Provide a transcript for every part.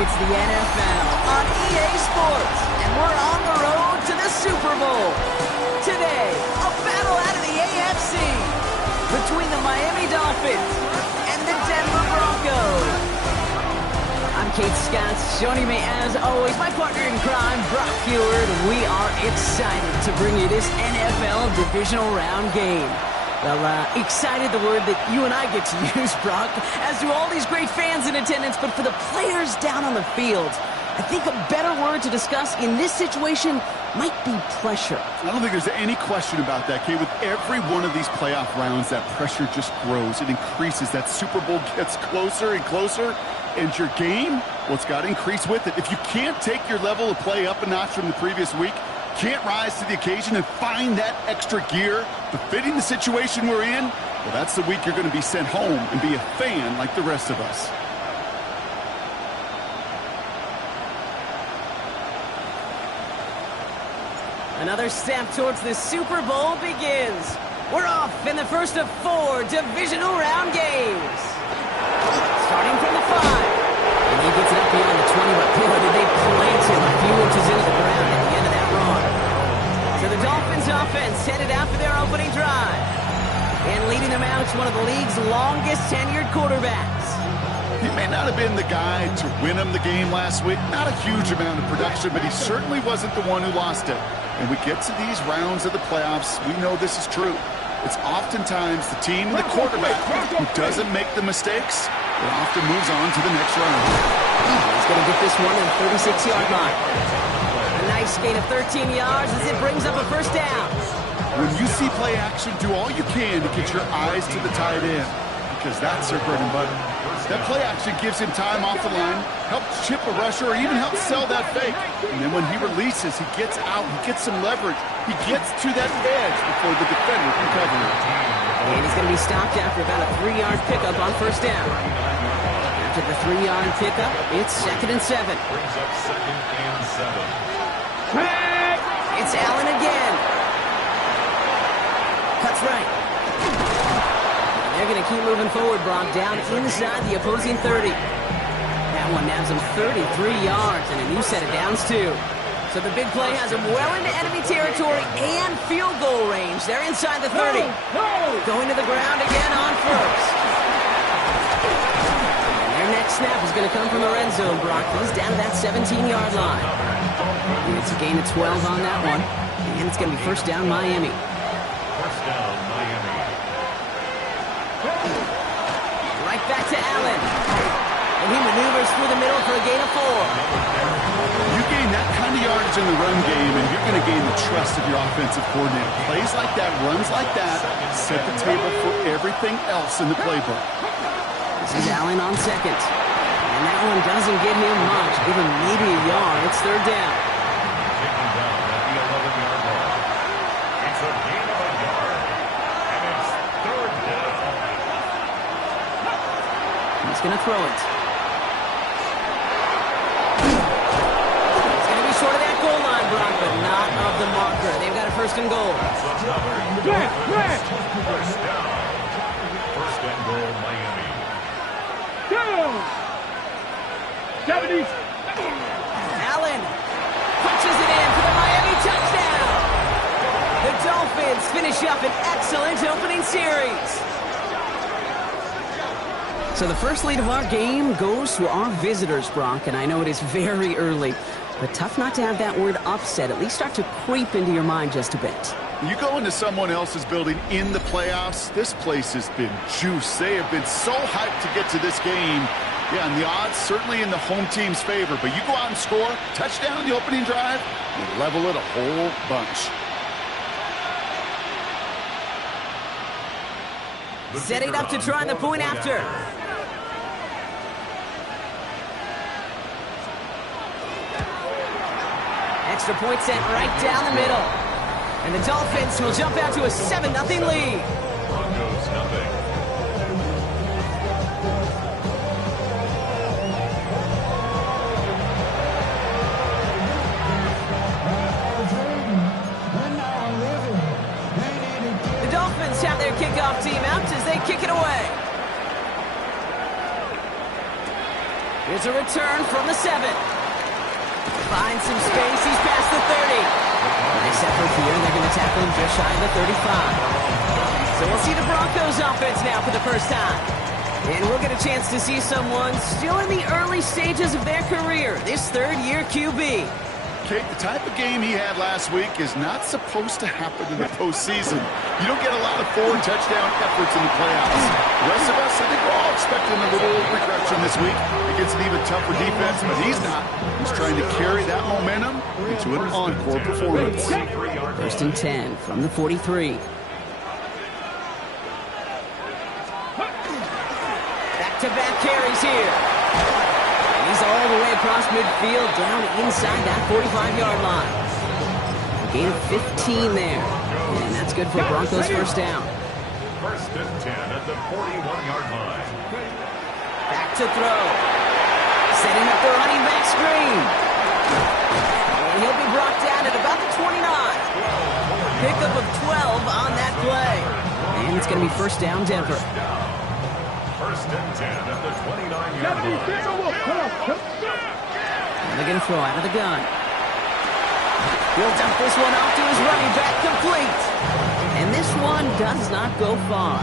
It's the NFL on EA Sports, and we're on the road to the Super Bowl. Today, a battle out of the AFC between the Miami Dolphins and the Denver Broncos. I'm Kate Scott, joining me as always, my partner in crime, Brock Heward. We are excited to bring you this NFL Divisional Round game. Well, excited, the word that you and I get to use, Brock, as do all these great fans in attendance, but for the players down on the field, I think a better word to discuss in this situation might be pressure. I don't think there's any question about that, Kate. With every one of these playoff rounds, that pressure just grows. It increases. That Super Bowl gets closer and closer, and your game, well, it's got to increase with it. If you can't take your level of play up a notch from the previous week, can't rise to the occasion and find that extra gear befitting the situation we're in, well, that's the week you're going to be sent home and be a fan like the rest of us. Another step towards the Super Bowl begins. We're off in the first of 4 divisional round games. Starting from the 5. And he gets it up beyond the 20, but boy, did they plant him a few inches into the ground at the end of that run. So the Dolphins offense headed out for their opening drive. And leading them out is one of the league's longest tenured quarterbacks. He may not have been the guy to win him the game last week. Not a huge amount of production, but he certainly wasn't the one who lost it. And we get to these rounds of the playoffs, we know this is true. It's oftentimes the team, the quarterback, who doesn't make the mistakes, that often moves on to the next round. He's going to get this one at the 36-yard line. A nice gain of 13 yards as it brings up a first down. When you see play action, do all you can to get your eyes to the tight end, because that's their bread and butter. That play action gives him time off the line, helps chip a rusher, or even helps sell that fake. And then when he releases, he gets out, he gets some leverage. He gets to that edge before the defender can cover it. And he's going to be stopped after about a 3-yard pickup on first down. After the 3-yard pickup, it's 2nd and 7. Brings up 2nd and 7. It's Allen again. Cuts right. They're going to keep moving forward, Brock, down inside the opposing 30. That one nabs him 33 yards and a new set of downs, too. So the big play has him well into enemy territory and field goal range. They're inside the 30. Going to the ground again on first. And their next snap is going to come from the red zone, Brock. He's down to that 17-yard line. And it's a gain of 12 on that one. And it's going to be first down Miami. First down, Miami. Right back to Allen. And he maneuvers through the middle for a gain of 4. You gain that kind of yardage in the run game, and you're going to gain the trust of your offensive coordinator. Plays like that, runs like that, set the table for everything else in the playbook. This is Allen on second. And that one doesn't get him much, even maybe a yard. It's third down. Taken down at the 11-yard line. It's a gain of a yard. And it's third down. He's going to throw it. Short of that goal line, Brock, but not of the marker. They've got a first and goal. First down. First and goal, Miami. 70. Allen punches it in for the Miami touchdown. The Dolphins finish up an excellent opening series. So the first lead of our game goes to our visitors, Brock, and I know it is very early. But tough not to have that word upset at least start to creep into your mind just a bit. You go into someone else's building in the playoffs, this place has been juiced. They have been so hyped to get to this game. Yeah, and the odds certainly in the home team's favor. But you go out and score, touchdown in the opening drive, you level it a whole bunch. Setting up to try the point after. Extra point sent right down the middle. And the Dolphins will jump out to a 7-0 lead. Broncos nothing. The Dolphins have their kickoff team out as they kick it away. Here's a return from the 7. Finds some space. He's past the 30. Nice effort here. They're going to tackle him just shy of the 35. So we'll see the Broncos offense now for the first time. And we'll get a chance to see someone still in the early stages of their career, this third-year QB. Okay, the type of game he had last week is not supposed to happen in the postseason. You don't get a lot of 4-touchdown efforts in the playoffs. The rest of us, I think we're all expecting a little regression this week against an even tougher defense, but he's not. He's trying to carry that momentum into an encore performance. First and 10 from the 43. Back-to-back carries here. And he's all the way across midfield, down inside that 45-yard line. A gain of 15 there. And that's good for Broncos first down. First and 10 at the 41-yard line. Back to throw. Setting up the running back screen. And he'll be brought down at about the 29. Pickup of 12 on that play. And it's going to be first down, Denver. First and 10 at the 29-yard line. They're going to throw out of the gun. He'll dump this one off to his running back, complete. And this one does not go far.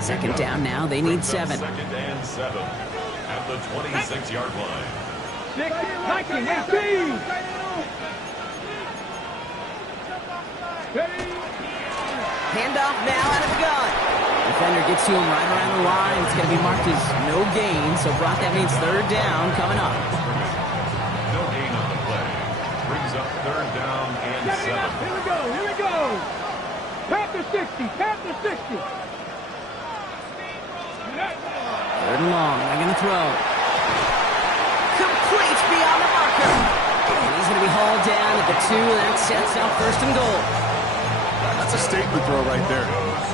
Second down now, they need 7. Second and 7 at the 26-yard line. 19, 18. Handoff now out of the gun. Defender gets to him right around the line. It's going to be marked as no gain. So, Brock, that means third down coming up. No gain on the play. Brings up third down and 7. Here we go, here we go. Past the 60, past the 60. Third and long. They're going to throw. Complete beyond the marker. And he's going to be hauled down at the 2. That sets up first and goal. That's a statement throw right there.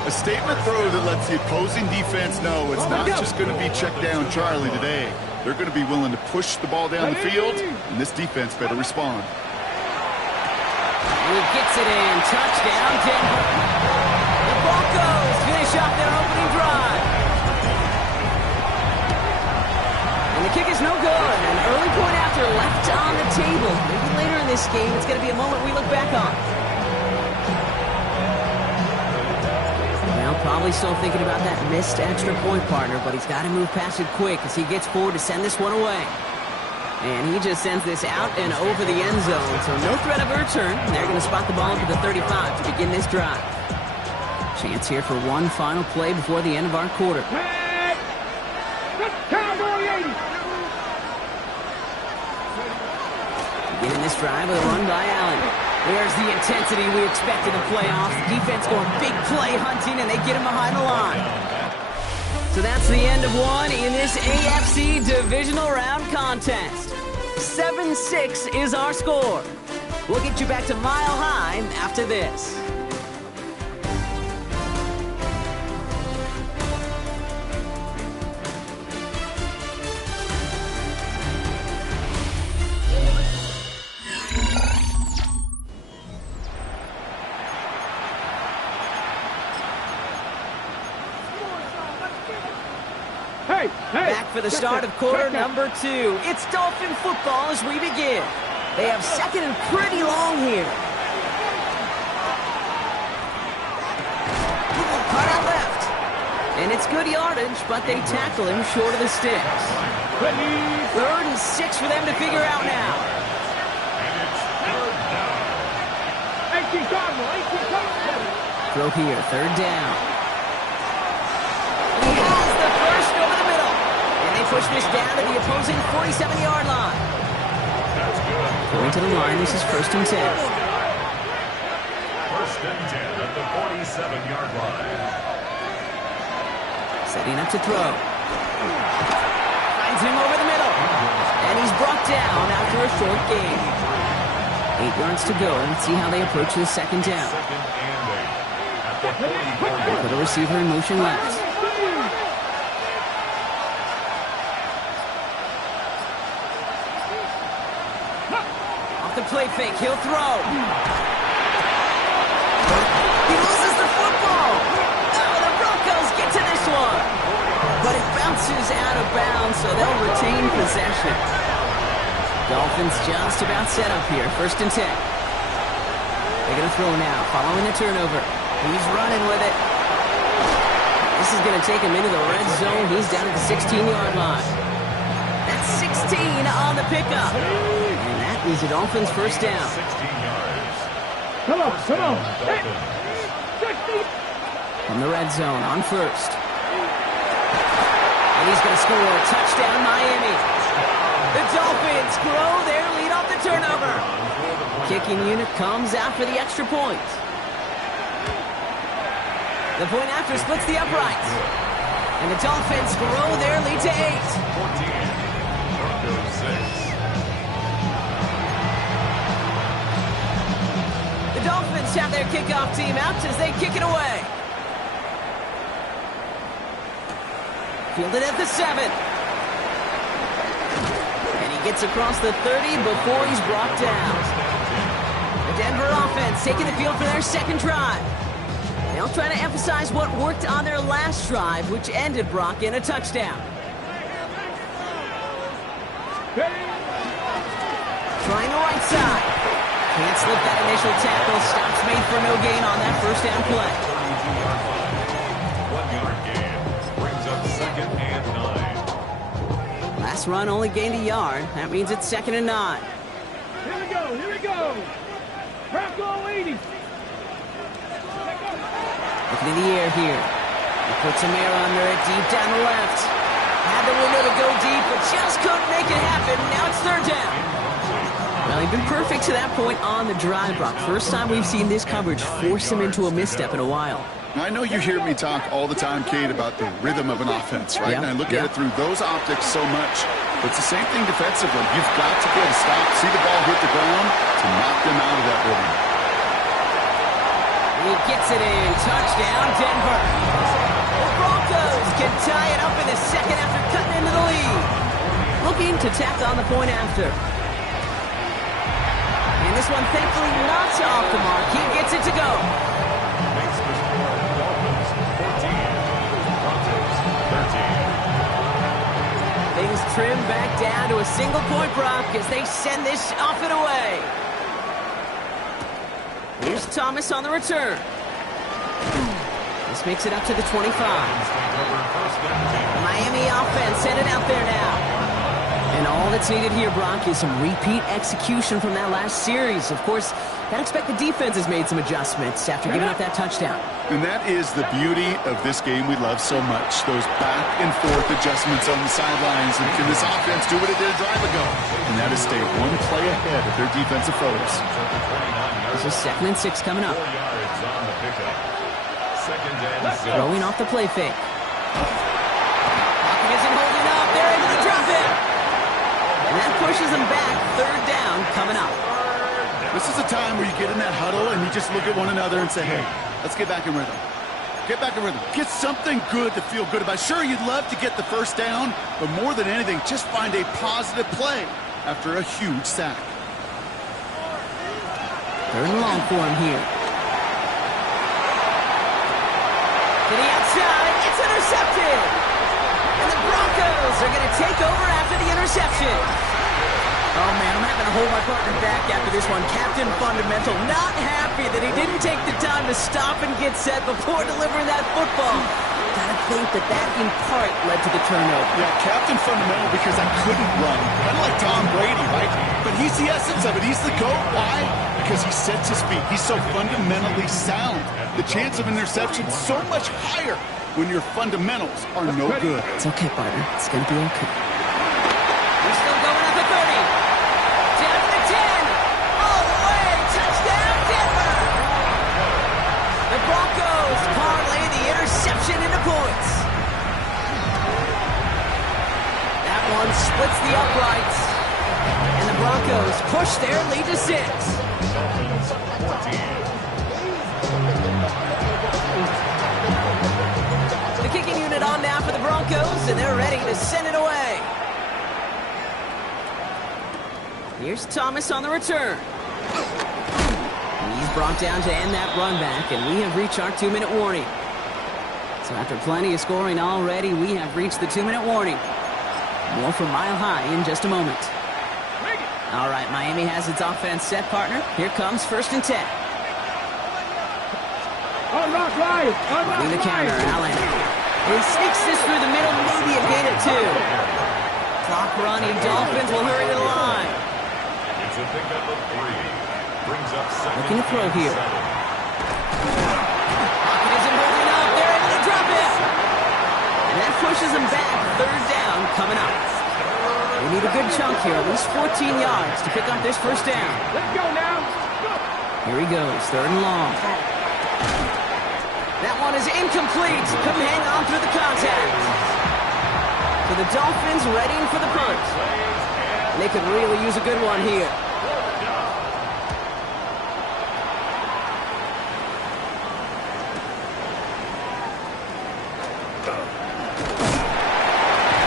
A statement throw that lets the opposing defense know it's not just going to be check down Charlie today. They're going to be willing to push the ball down the field, and this defense better respond. He gets it in. Touchdown, Denver. The Broncos finish off their opening drive. And the kick is no good. An early point after left on the table. Maybe later in this game, it's going to be a moment we look back on. Probably still thinking about that missed extra point, partner, but he's got to move past it quick as he gets forward to send this one away. And he just sends this out and over the end zone, so no threat of a return. They're going to spot the ball up at the 35 to begin this drive. Chance here for one final play before the end of our quarter. Beginning this drive with a run by Allen. There's the intensity we expect in the playoffs. Defense going big play hunting, and they get him behind the line. So that's the end of one in this AFC Divisional Round contest. 7-6 is our score. We'll get you back to Mile High after this. Back for the start of quarter number 2. It's Dolphin football as we begin. They have second and pretty long here. Cut out left. And it's good yardage, but they tackle him short of the sticks. Third and 6 for them to figure out now. Throw here, third down. He has the first over the middle. And they push this down to the opposing 47-yard line. Going to the line, this is first and 10. First and 10 at the 47-yard line. Setting up to throw. Finds him over the middle. And he's brought down after a short gain. 8 yards to go. Let's see how they approach this second down. Second and 8 at the 44. Put a receiver in motion left. Off the play fake, he'll throw. He loses the football. Oh, the Broncos get to this one. But it bounces out of bounds, so they'll retain possession. Dolphins just about set up here. 1st and 10. They're going to throw now, following the turnover. He's running with it. This is going to take him into the red zone. He's down at the 16-yard line. That's 16 on the pickup. And that is a Dolphins first down. 16 yards. Come on, come on. Hey, 60. From the red zone on 1st. And he's going to score a touchdown, Miami. The Dolphins grow their lead off the turnover. Kicking unit comes out for the extra point. The point after splits the uprights. And the Dolphins grow their lead to 8. 14. Broncos 6. The Dolphins have their kickoff team out as they kick it away. Fielded at the 7. And he gets across the 30 before he's brought down. The Denver offense taking the field for their second drive. They'll try to emphasize what worked on their last drive, which ended, Brock, in a touchdown. Trying the right side. Can't slip that initial tackle. Stops made for no gain on that first down play. 1-yard gain. Brings up 2nd and 9. Last run only gained a yard. That means it's 2nd and 9. Here we go, here we go. Bronco 80. Looking in the air here. He puts some air under it deep down the left. Had the window to go deep, but just couldn't make it happen. Now it's 3rd down. Well, he's been perfect to that point on the drive, Brock. First time we've seen this coverage force him into a misstep in a while. I know you hear me talk all the time, Kate, about the rhythm of an offense, right? Yeah, And I look at it through those optics so much. But it's the same thing defensively. You've got to get a stop, see the ball hit the ground to knock them out of that rhythm. He gets it in. Touchdown, Denver. The Broncos can tie it up in the second after cutting into the lead. Looking to tack on the point after. And this one, thankfully, not off the mark. He gets it to go. Makes the score. Dolphins 14. Broncos 13. Things trim back down to a single point, Brock, as they send this off and away. Here's Thomas on the return. This makes it up to the 25. The Miami offense headed out there now. And all that's needed here, Brock, is some repeat execution from that last series. Of course, I'd expect the defense has made some adjustments after giving up that touchdown. And that is the beauty of this game we love so much. Those back and forth adjustments on the sidelines. And can this offense do what it did a drive ago? And that is stay one play ahead of their defensive foes. This is 2nd and 6 coming up. 4 yards on the pickup. 2nd and 6. Throwing off the play fake. Pocket isn't holding up. They're into the drop in. And that pushes them back. 3rd down coming up. This is a time where you get in that huddle and you just look at one another and say, hey, let's get back in rhythm. Get back in rhythm. Get something good to feel good about. Sure, you'd love to get the first down, but more than anything, just find a positive play after a huge sack. 3rd and long for him here. To the outside, it's intercepted. And the Broncos are going to take over after the interception. Oh, man, I'm having to hold my partner back after this one. Captain Fundamental not happy that he didn't take the time to stop and get set before delivering that football. Gotta think that in part led to the turnover. Yeah, Captain Fundamental because I couldn't run. Kind of like Tom Brady, right? But he's the essence of it. He's the GOAT. Why? Because he sets his feet. He's so fundamentally sound. The chance of interception is so much higher when your fundamentals are no good. It's okay, partner. It's gonna be okay. We're still going at the 30. Down to the 10. All the way. Touchdown, Denver. The Broncos parlay the interception into points. That one splits the uprights. And the Broncos push their lead to 6. Dolphins 14. The kicking unit on now for the Broncos, and they're ready to send it away. Here's Thomas on the return. He's brought down to end that run back, and we have reached our 2-minute warning. So after plenty of scoring already, we have reached the 2-minute warning. More from Mile High in just a moment. All right, Miami has its offense set, partner. Here comes 1st and 10. Running the counter, Allen. He sneaks this through the middle, maybe a gain of 2. Clock running, Dolphins will hurry to the line. It's a pickup of 3. Brings up 2nd. Looking to throw here. Pocket isn't holding up. They're able to drop it. And that pushes them back. 3rd down coming up. They need a good chunk here, at least 14 yards to pick up this 1st down. Let's go now. Here he goes, 3rd and long. That one is incomplete. Couldn't hang on through the contact. So the Dolphins readying for the punt. And they could really use a good one here.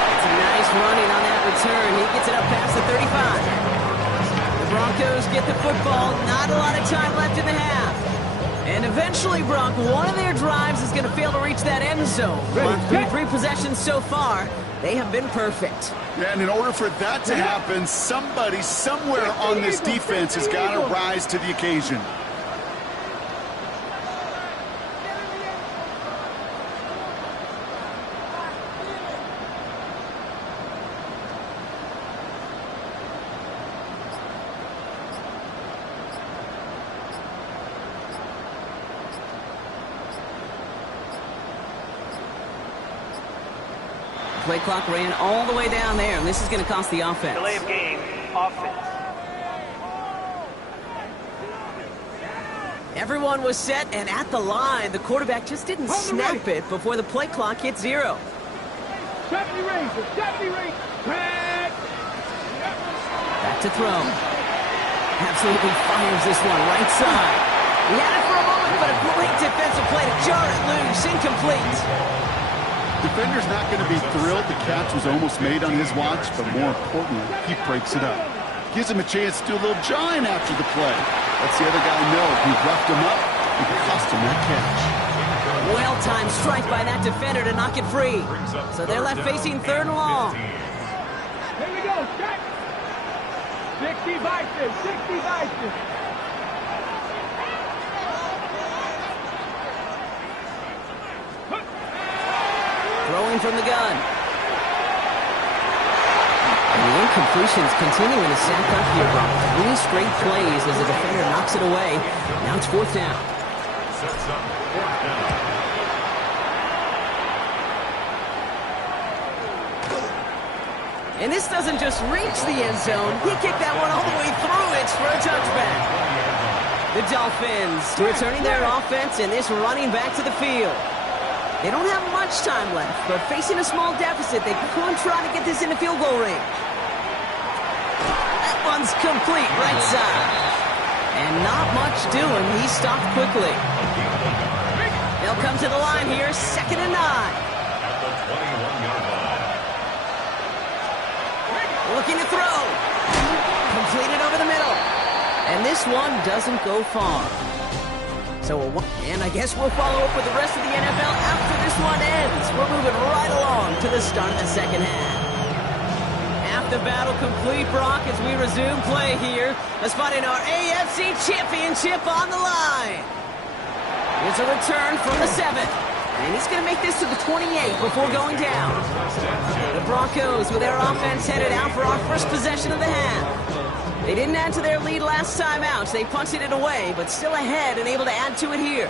It's a nice running on that return. He gets it up past the 35. The Broncos get the football. Not a lot of time left in the half. And eventually, Brock, one of their drives is going to fail to reach that end zone. But through 3 possessions so far, they have been perfect. Yeah, and in order for that to happen, somebody somewhere on this defense has got to rise to the occasion. Play clock ran all the way down there, and this is going to cost the offense. Delay of game, offense. Everyone was set and at the line. The quarterback just didn't snap it before the play clock hit 0. 70 Rangers, 70 Rangers. Back to throw. Absolutely fires this one right side. He had it for a moment, but a great defensive play to jar it loose. Incomplete. Defender's not going to be thrilled the catch was almost made on his watch, but more importantly, he breaks it up. Gives him a chance to do a little jawing after the play. Lets the other guy know he roughed him up and cost him that catch. Well-timed strike by that defender to knock it free. So they're left facing 3rd and long. Here we go, check. 60 Vikings, 60 Vikings. Throwing from the gun. And the incompletions continuing to stack up here, Brock. 3 straight plays as the defender knocks it away. Now it's 4th down. Sets up 4th down. And this doesn't just reach the end zone. He kicked that one all the way through it for a touchback. The Dolphins returning their offense and this running back to the field. They don't have much time left, but facing a small deficit, they could try to get this in the field goal range. That one's complete right side. And not much doing. He stopped quickly. They'll come to the line here, 2nd and 9. At the 21-yard line. Looking to throw. Completed over the middle. And this one doesn't go far. And I guess we'll follow up with the rest of the NFL after this one ends. We're moving right along to the start of the 2nd half. Half the battle complete, Brock, as we resume play here. Let's find in our AFC Championship on the line. Here's a return from the 7th. And he's going to make this to the 28 before going down. The Broncos with their offense headed out for our first possession of the half. They didn't add to their lead last time out. They punted it away, but still ahead and able to add to it here.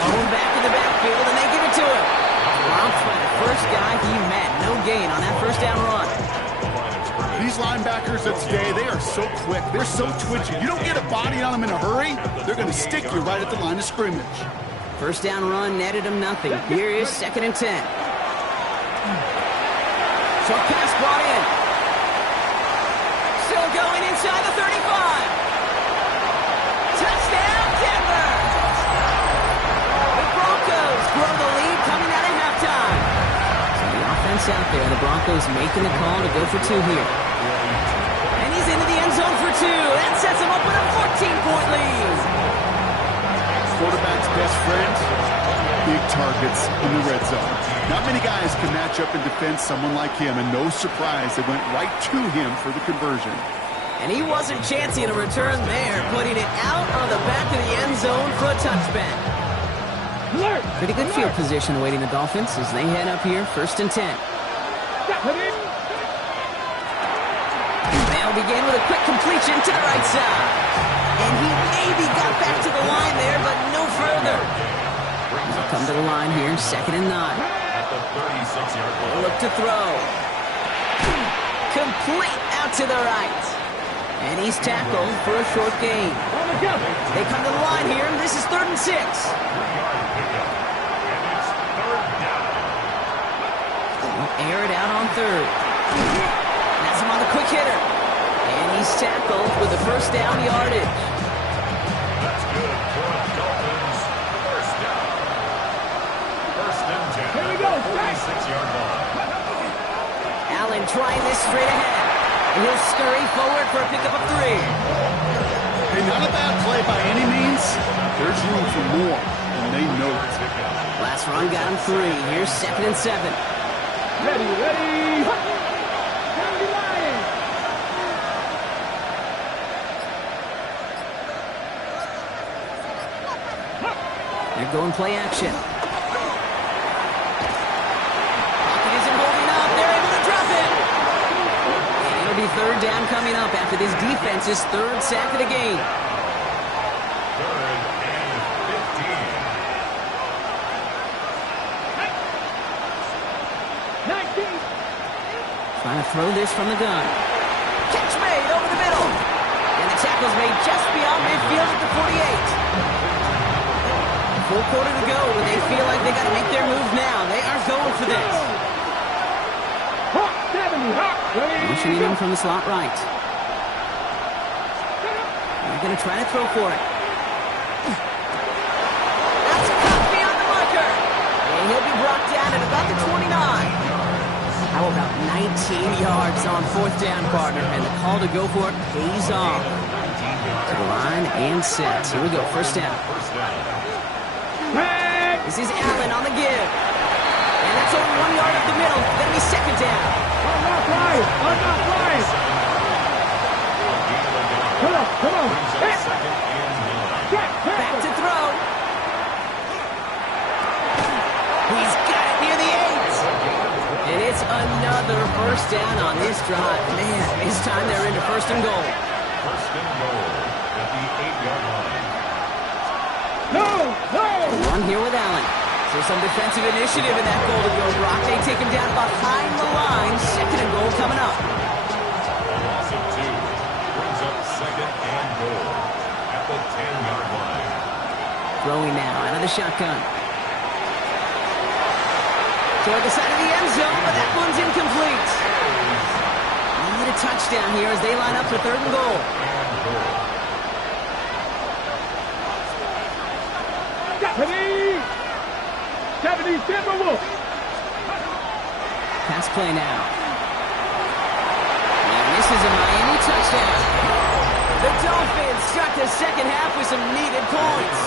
Thrown back in the backfield, and they give it to him. Dropped by the first guy he met. No gain on that 1st down run. These linebackers of today, they are so quick. They're so twitchy. You don't get a body on them in a hurry, they're going to stick you right at the line of scrimmage. 1st down run netted him nothing. Here is 2nd and 10. Short pass brought in. Still going inside the 35. Touchdown, Denver! The Broncos grow the lead coming out of halftime. So the offense out there, the Broncos making the call to go for 2 here. And he's into the end zone for 2. That sets him up with a 14-point lead. Quarterback's best friend big targets in the red zone. Not many guys can match up and defend someone like him, and no surprise, they went right to him for the conversion. And he wasn't chancing a return there, putting it out on the back of the end zone for a touchback. Pretty good field position awaiting the Dolphins as they head up here, 1st and 10. They'll begin with a quick completion to the right side. And he maybe got back to the line there, but no further. They'll come to the line here, 2nd and 9. At the 36-yard line. Look to throw. Complete out to the right. And he's tackled for a short gain. They come to the line here, and this is 3rd and 6. 3-yard pickup. And it's 3rd down. They'll air it out on 3rd. That's him on the quick hitter. And he's tackled with the 1st down yardage. That's good for the Dolphins. 1st down. 1st and 10. Here we go. 46-yard line. Allen trying this straight ahead. And he'll scurry forward for a pickup of 3. Hey, not a bad play by any means. There's room for more, and they know it. Last run got him 3. Here's 2nd and 7. Ready. Down the line. They're going play action. Pocket isn't holding up. They're able to drop it. And it'll be 3rd down coming up after this defense's 3rd sack of the game. 3rd and 19. Trying to throw this from the gun. Catch made over the middle. And the tackle's made just beyond midfield at the 48. Full quarter to go, but they feel like they got to make their move now. They are going for this. Hawk 70. Hawk. Motioning him from the slot right. They're going to try to throw for it. That's caught beyond the marker. And he'll be brought down at about the 29. How about 19 yards on 4th down, partner? And the call to go for it pays off. To the line and set. Here we go, 1st down. This is Allen on the give. And that's only 1 yard up the middle. Then be 2nd down. I'm not flying. Come on. Back to throw. He's got it near the 8. And it's another 1st down on this drive. Man, this time they're into 1st and goal. 1st and goal at the 8-yard line. No. One here with Allen. So some defensive initiative in that goal to go, Brock. They take him down behind the line. 2nd and goal coming up. A loss of 2 brings up 2nd and goal at the 10-yard line. Throwing now out of the shotgun. Toward the side of the end zone, but that one's incomplete. Need a touchdown here as they line up for 3rd and goal. Ready. 70 Timberwolves. Pass play now. And this is a Miami touchdown. The Dolphins start the 2nd half with some needed points.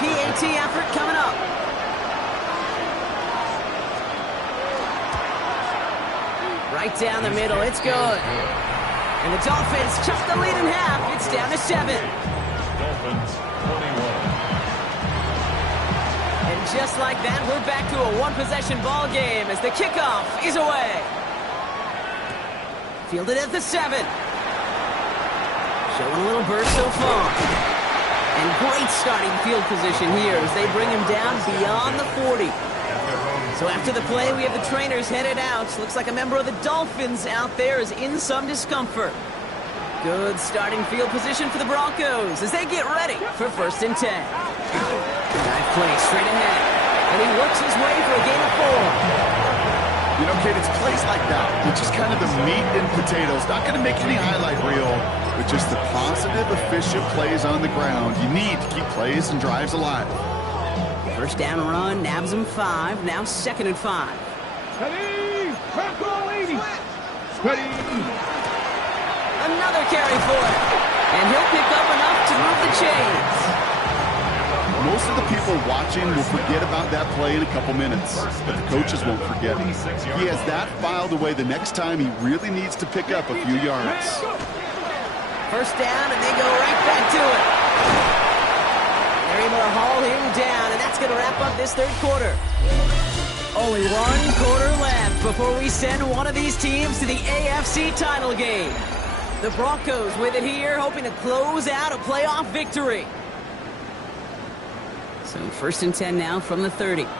PAT effort coming up. Right down the middle, it's good. And the Dolphins chuck the lead in half. It's down to 7. Dolphins 21. And just like that, we're back to a one-possession ball game as the kickoff is away. Fielded at the 7. Showing a little burst so far. And great starting field position here as they bring him down beyond the 40. So after the play, we have the trainers headed out. Looks like a member of the Dolphins out there is in some discomfort. Good starting field position for the Broncos as they get ready for 1st and 10. Dive play straight ahead. And he works his way for a gain of 4. You know, Kate, it's plays like that, which is kind of the meat and potatoes. Not going to make any highlight reel, but just the positive, efficient plays on the ground. You need to keep plays and drives alive. 1st down run, nabs him 5. Now 2nd and 5. Ready. Purple 80. Ready. Another carry for it. And he'll pick up enough to move the chains. Most of the people watching will forget about that play in a couple minutes, but the coaches won't forget. He has that filed away the next time he really needs to pick up a few yards. First down, and they go right back to it. They're able to haul him down, and that's going to wrap up this third quarter. Only one quarter left before we send one of these teams to the AFC title game. The Broncos with it here, hoping to close out a playoff victory. So first and 10 now from the 30. There's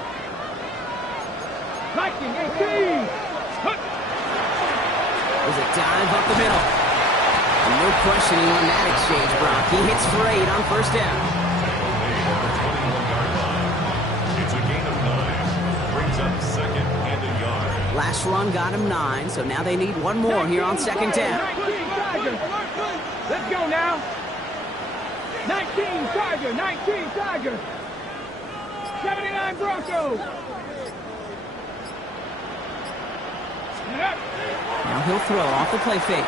a dive up the middle. And no questioning on that exchange, Brock. He hits for 8 on first down. It's a gain of 9. Brings up second and a yard. Last run got him 9, so now they need one more here on second down. Let's go now. 19 Tiger, 19 Tiger. 79 Broncos. Now he'll throw off the play fake.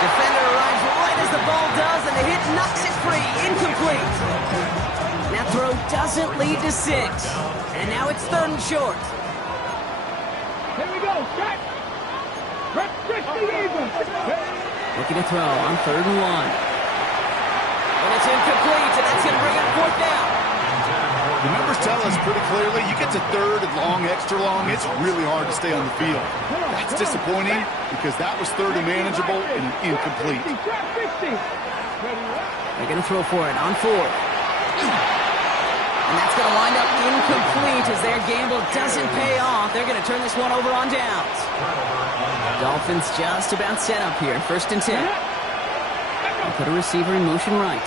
Defender arrives right as the ball does, and the hit knocks it free. Incomplete. That throw doesn't lead to 6. And now it's 3rd and short. Here we go. Shot. Rep 60 even. Looking to throw on 3rd and 1. And it's incomplete, and that's going to bring up 4th down. The numbers tell us pretty clearly, you get to 3rd and long, extra long, it's really hard to stay on the field. That's disappointing because that was 3rd and manageable and an incomplete. They're going to throw for it on 4th. And that's going to wind up incomplete as their gamble doesn't pay off. They're going to turn this one over on downs. Dolphins just about set up here. 1st and 10. They'll put a receiver in motion right.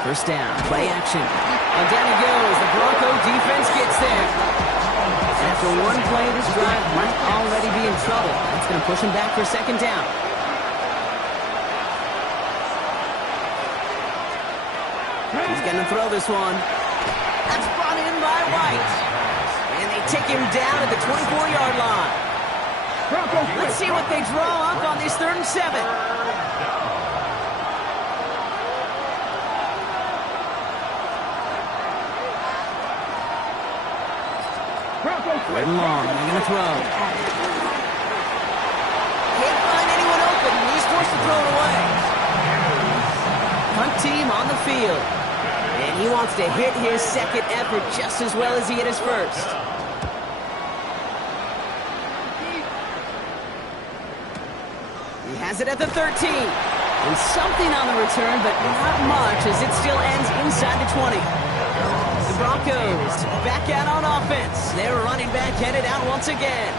First down, play action. And down he goes. The Bronco defense gets there. After one play, this drive might already be in trouble. That's going to push him back for 2nd down. He's going to throw this one. That's brought in by White. And they take him down at the 24-yard line. Let's see what they draw up on this 3rd and 7. Third and long, they're going to throw. Can't find anyone open. He's forced to throw it away. Punt team on the field. And he wants to hit his 2nd effort just as well as he hit his 1st. He has it at the 13. And something on the return, but not much as it still ends inside the 20. The Broncos back out on offense. Their running back headed out once again.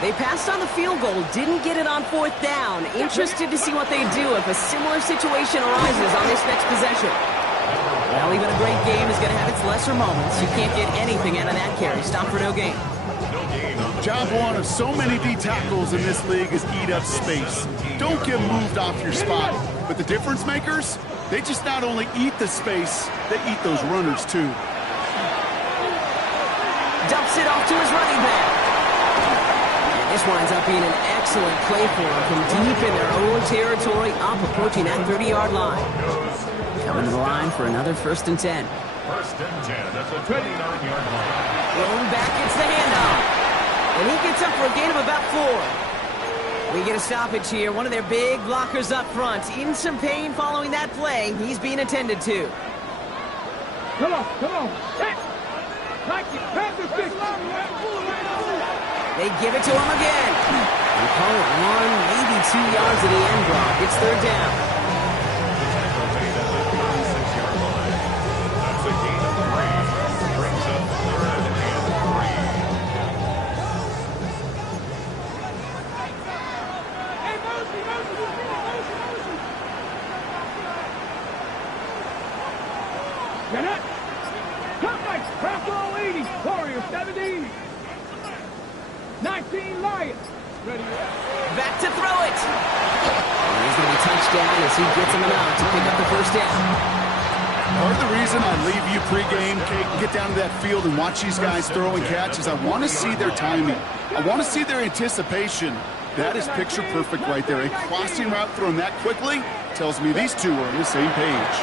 They passed on the field goal, didn't get it on 4th down. Interested to see what they do if a similar situation arises on this next possession. Well, even a great game is going to have its lesser moments. You can't get anything out of that carry. Stop for no gain. Job one of so many D tackles in this league is eat up space. Don't get moved off your spot. But the difference makers, they just not only eat the space, they eat those runners too. Dumps it off to his running back. And this winds up being an excellent play for him from deep in their own territory, up approaching that 30-yard line. Coming to the line for another 1st and 10. 1st and 10. That's a 29-yard line. Thrown back, it's the handoff. And he gets up for a gain of about 4. We get a stoppage here. One of their big blockers up front. In some pain following that play. He's being attended to. Come on, come on. They give it to him again. We call it 1, maybe 2 yards at the end block. It's 3rd down. That's a gain of 3. Brings up 3rd and 3. Get it. Come Bronco 80. Warrior 70. 19 Lions. Ready. Back to throw it. And he's going to be touchdown as he gets him enough to pick up the 1st down. Part of the reason I leave you pregame, Kate, and get down to that field and watch these guys throw and catch is I want to see their timing. I want to see their anticipation. That is picture perfect right there. A crossing route thrown that quickly, Tells me these two are on the same page.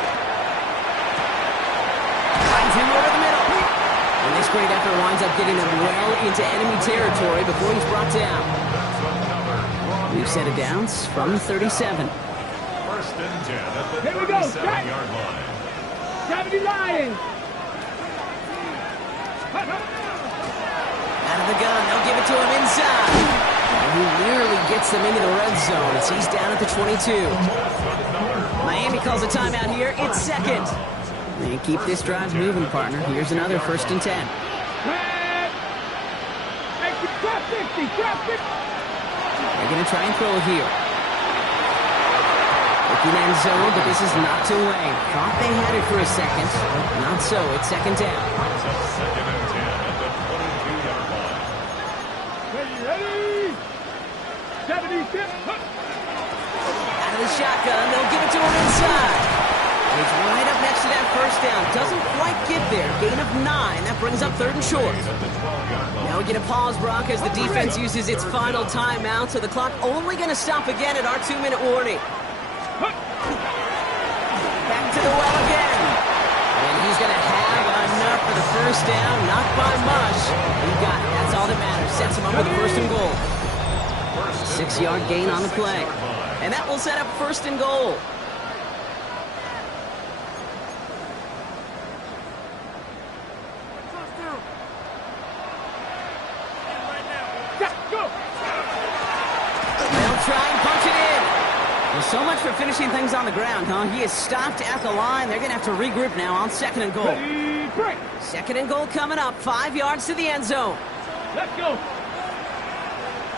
Finds him over the middle. And this great effort winds up getting him well into enemy territory before he's brought down. We've set it down from 37. First and 10 at the Here we go. 37-yard line. 70 Lions. Out of the gun, they'll give it to him inside. And he nearly gets them into the red zone as he's down at the 22. Miami calls a timeout here. It's second. And keep this drive moving, partner. Here's another first and 10. Trap 60, trap 60. They're going to try and throw it here. Looking end zone, but this is knocked away. Thought they had it for a second. Not so. It's second down. It's a second and 10 at the 22-yard line. Ready? 76. Out of the shotgun, they'll give it to him inside. And he's right up next to that first down. Doesn't quite get there. Gain of 9. That brings up third and short. Now we get a pause, Brock, as the defense uses its final timeout. So the clock only going to stop again at our 2-minute warning. Back to the well again. And he's going to have enough for the first down. Not by much. He got it. That's all that matters. Sets him up with a first and goal. 6-yard gain on the play. And that will set up first and goal. They'll try and punch it in. Well, so much for finishing things on the ground, huh? He is stopped at the line. They're going to have to regroup now on second and goal. Second and goal coming up. 5 yards to the end zone. Let's go.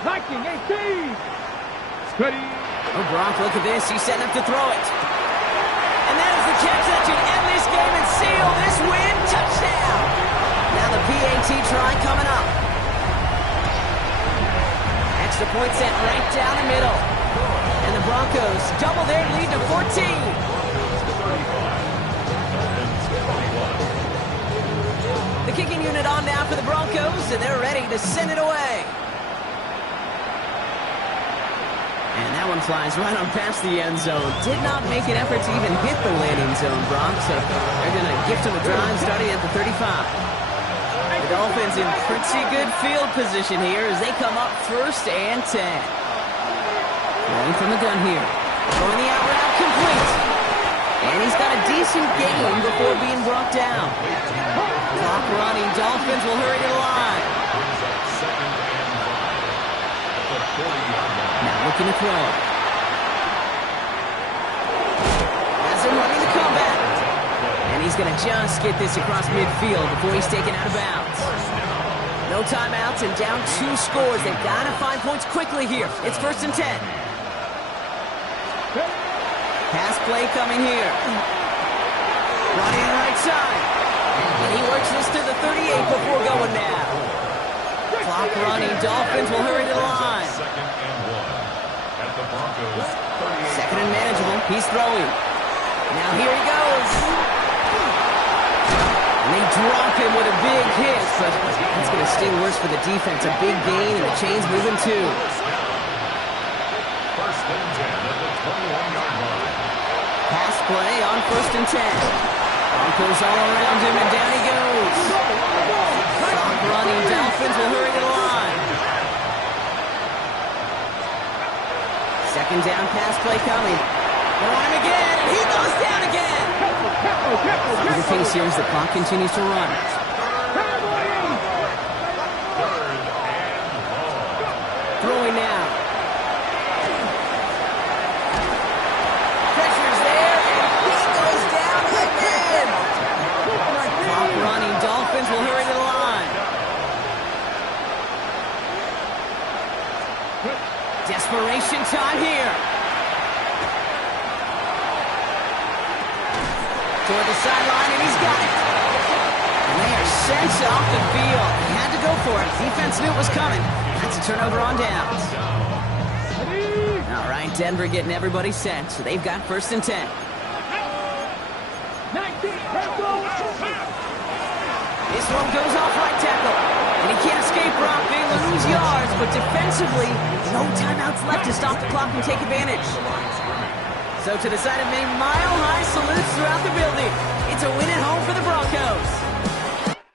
Viking 18. Ready. Oh, Brock, look at this. He's setting up to throw it. And that is the catch that should end this game and seal this win. Touchdown. Now the PAT try coming up. Extra point sent right down the middle. And the Broncos double their lead to 14. The kicking unit on now for the Broncos, and they're ready to send it away. And that one flies right on past the end zone. Did not make an effort to even hit the landing zone, Brock. So they're going to gift him a drive starting at the 35. The Dolphins in pretty good field position here as they come up first and 10. Running from the gun here. Throwing the out route complete. And he's got a decent game before being brought down. Clock running. Dolphins will hurry to the line. Now looking to throw. Has him running the comeback. And he's going to just get this across midfield before he's taken out of bounds. No timeouts and down 2 scores. They've got to find points quickly here. It's first and 10. Pass play coming here. Running the right side. And he works this to the 38 before going down. Clock running. Dolphins will hurry to the line. Second and manageable. He's throwing. Now here he goes. And they drop him with a big hit, but that's going to sting worse for the defense. A big gain, and the chain's moving too. First and 10 at the 21-yard line. Pass play on first and 10. Broncos all around him, and down he goes. Clock running. Dolphins will hurry to the line. Second down pass play coming. They're on him again, and he goes down again. The case here as the clock continues to run. Throwing now. Pressure's there, and he goes down again. Clock running. Dolphins will hurry to the line. Desperation time here. Toward the sideline, and he's got it. And they are sent off the field. He had to go for it. Defense knew it was coming. That's a turnover on downs. All right, Denver getting everybody set, so they've got first and 10. This one goes off right tackle. And he can't escape Brock. They lose yards, but defensively, no timeouts left to stop the clock and take advantage. So to decide it, made mile-high salutes throughout the building.